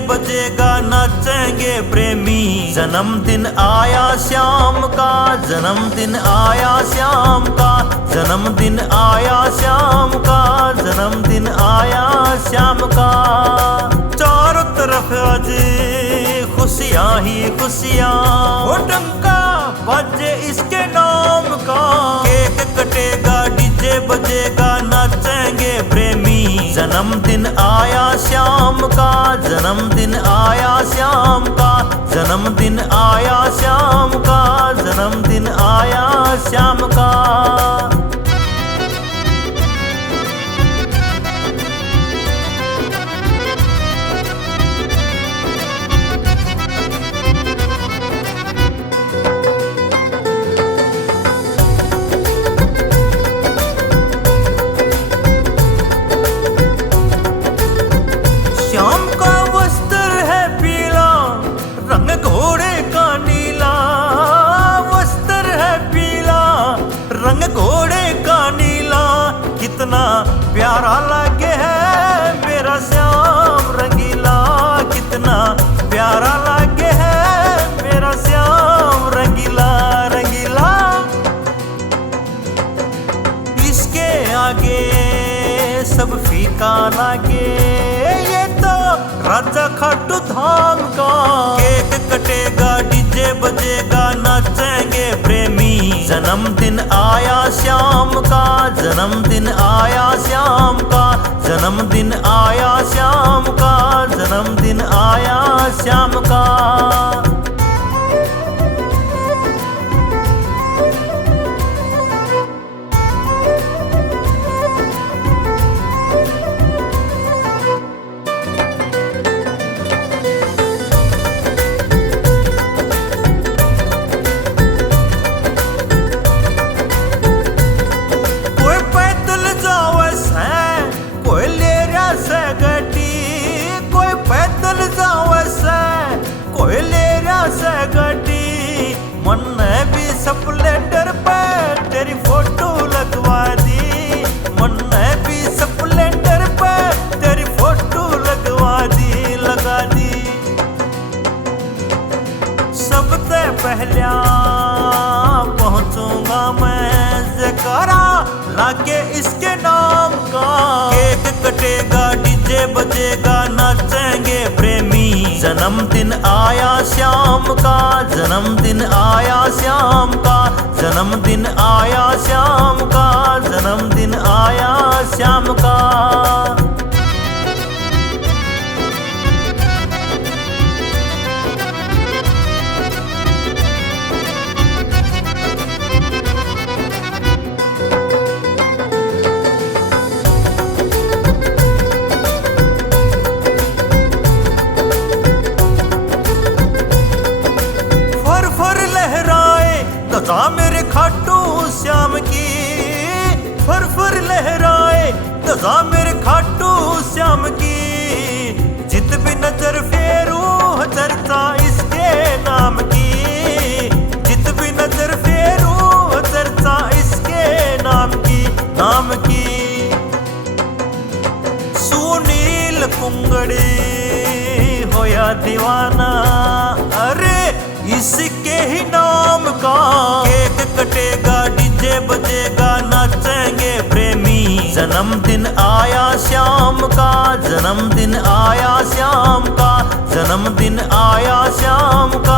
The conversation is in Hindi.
बजेगा नाचेंगे प्रेमी। जन्मदिन आया श्याम का, जन्मदिन आया श्याम का, जन्मदिन आया श्याम का, जन्मदिन आया श्याम का। चारों तरफ आज खुशियाँ ही खुशियाँ, वो डंका बजे इसके नाम का। केक कटेगा डीजे बजेगा नाचेंगे प्रेमी। जन्मदिन आया श्याम का, जन्मदिन आया श्याम का, जन्मदिन आया श्याम का, जन्मदिन आया श्याम का। श्याम का वस्त्र है पीला, रंग घोड़े का नीला। वस्त्र है पीला, रंग घोड़े का नीला। कितना प्यारा लगे है मेरा श्याम रंगीला, कितना प्यारा लगे है मेरा श्याम रंगीला रंगीला। इसके आगे सब फीका लागे, ये तो राजा खाटू धाम का। केक कटेगा डीजे बजेगा नाचेंगे प्रेमी। जन्मदिन आया श्याम का, जन्मदिन आया श्याम का, जन्मदिन आया श्याम का, जन्मदिन आया श्याम का। मन ने भी स्प्लेंडर पे तेरी फोटो लगवा दी, मन ने भी स्प्लेंडर पे तेरी फोटो लगवा दी लगा दी। सबसे पहले पहुंचूंगा मैं जयकारा लाके इसके नाम का। केक कटेगा डीजे बजेगा नाचेंगे प्रेमी। जन्मदिन आया श्याम का, जन्मदिन आया श्याम का, जन्मदिन आया श्याम का, जन्मदिन आया श्याम का। ध्वजा मेरे खाटू श्याम की, फर फर लहराए ध्वजा मेरे खाटू श्याम की। जित भी नजर फेरू चर्चा इसके नाम की, जित भी नजर फेरू चर्चा इसके नाम की नाम की। सुनील कुंगड़ी होया दीवाना, अरे इसके ही नाम का। केक कटेगा डीजे बजेगा नाचेंगे प्रेमी। जन्मदिन आया श्याम का, जन्मदिन आया श्याम का, जन्मदिन आया श्याम का,